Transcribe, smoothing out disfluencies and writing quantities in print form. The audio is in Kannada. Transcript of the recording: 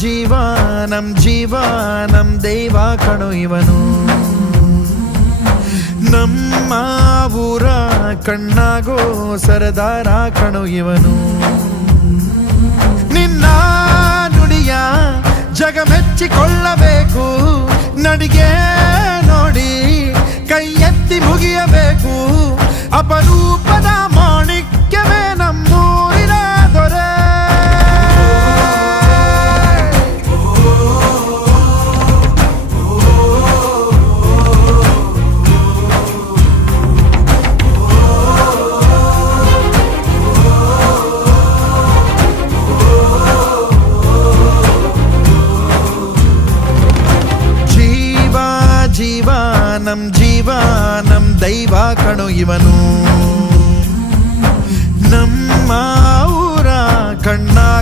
ಜೀವ ನಮ್ ದೈವ ಕಣೋ ಇವನು. ನಮ್ಮ ಊರ ಕಣ್ಣಾಗೋ ಸರದಾರ ಕಣೋ ಇವನು. ನಿನ್ನ ನುಡಿಯ ಜಗ ಮೆಚ್ಚಿಕೊಳ್ಳಬೇಕು, ನಡಿಗೆ ನೋಡಿ ಕೈ ಎತ್ತಿ ಮುಗಿಯಬೇಕು. ಅಪರೂಪದ ಮಾಣಿಕ್ಯವೇ ನಮ್ಮೂರಿನ ದೊರೆ. ಜೀವ ನಮ್ ದೈವ ಕಣೋ ಇವನು.